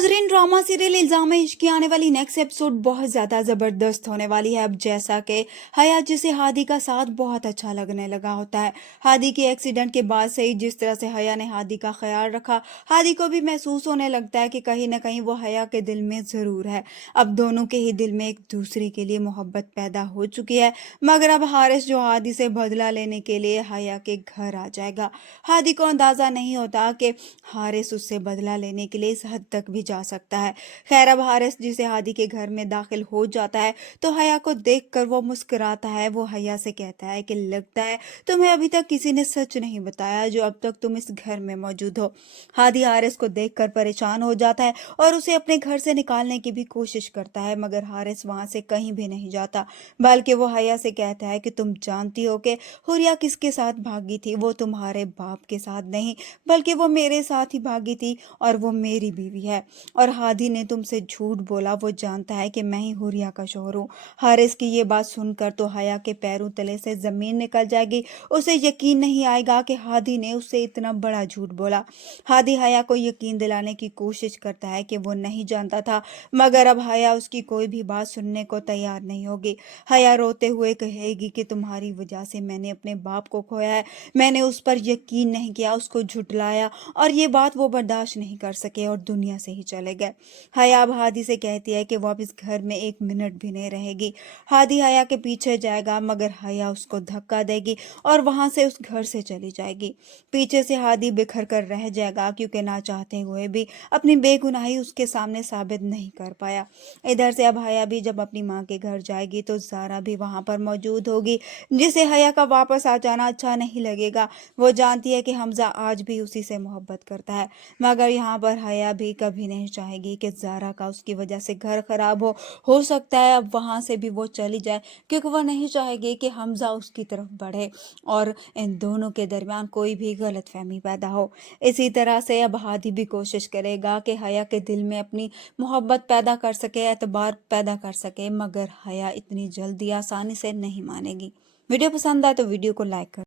नाजरीन, drama serial इल्जाम इश्क की आने वाली नेक्स्ट एपिसोड बहुत ज्यादा जबरदस्त होने वाली है। अब जैसा कि हया जिसे हादी का साथ बहुत अच्छा लगने लगा होता है, हादी के एक्सीडेंट के बाद से ही जिस तरह से हया ने हादी का ख्याल रखा, हादी को भी महसूस होने लगता है कि कहीं ना कहीं वो हया के दिल में जरूर है। अब दोनों के ही दिल में एक दूसरे के लिए मोहब्बत पैदा हो चुकी है। मगर अब हारिस जो हादी से बदला लेने के लिए हया के घर आ जाएगा। हादी को अंदाजा नहीं होता कि हारिस उससे बदला लेने के लिए इस हद तक भी जा सकता है। खैर, अब हारिस जिसे हादी के घर में दाखिल हो जाता है तो हया को देखकर वो मुस्कुराता है। वो हया से कहता है कि लगता है तुम्हें अभी तक किसी ने सच नहीं बताया जो अब तक तुम इस घर में मौजूद हो। हादी हारिस को देखकर परेशान हो जाता है और उसे अपने घर से निकालने की भी कोशिश करता है, मगर हारिस वहां से कहीं भी नहीं जाता, बल्कि वो हया से कहता है कि तुम जानती हो कि हुरिया किसके साथ भागी थी। वो तुम्हारे बाप के साथ नहीं, बल्कि वो मेरे साथ ही भागी थी और वो मेरी बीवी है। और हादी ने तुमसे झूठ बोला, वो जानता है कि मैं ही हुरिया का शौहर हूँ। हारिस की ये बात सुनकर तो हया के पैरों तले से जमीन निकल जाएगी। उसे यकीन नहीं आएगा कि हादी ने उससे इतना बड़ा झूठ बोला। हादी हया को यकीन दिलाने की कोशिश करता है कि वो नहीं जानता था, मगर अब हया उसकी कोई भी बात सुनने को तैयार नहीं होगी। हया रोते हुए कहेगी कि तुम्हारी वजह से मैंने अपने बाप को खोया है, मैंने उस पर यकीन नहीं किया, उसको झुटलाया और ये बात वो बर्दाश्त नहीं कर सके और दुनिया से ही चले गए। हया अब हादी से कहती है कि वो अब इस घर में एक मिनट भी नहीं रहेगी। हादी हया के पीछे जाएगा, मगर हया उसको धक्का देगी और वहां से उस घर से चली जाएगी। पीछे से हादी बिखर कर रह जाएगा, क्योंकि ना चाहते हुए भी अपनी बेगुनाही उसके सामने साबित नहीं कर पाया। इधर से अब हया भी जब अपनी माँ के घर जाएगी तो जारा भी वहां पर मौजूद होगी, जिसे हया का वापस आ जाना अच्छा नहीं लगेगा। वो जानती है कि हमजा आज भी उसी से मोहब्बत करता है, मगर यहाँ पर हया भी कभी नहीं चाहेगी कि जारा का उसकी वजह से घर खराब हो सकता है अब वहां से भी वो चली जाए, क्योंकि वो नहीं चाहेगी कि हमजा उसकी तरफ बढ़े और इन दोनों के दरमियान कोई भी गलतफहमी पैदा हो। इसी तरह से अब हादी भी कोशिश करेगा कि हया के दिल में अपनी मोहब्बत पैदा कर सके, एतबार पैदा कर सके, मगर हया इतनी जल्दी आसानी से नहीं मानेगी। वीडियो पसंद आए तो वीडियो को लाइक कर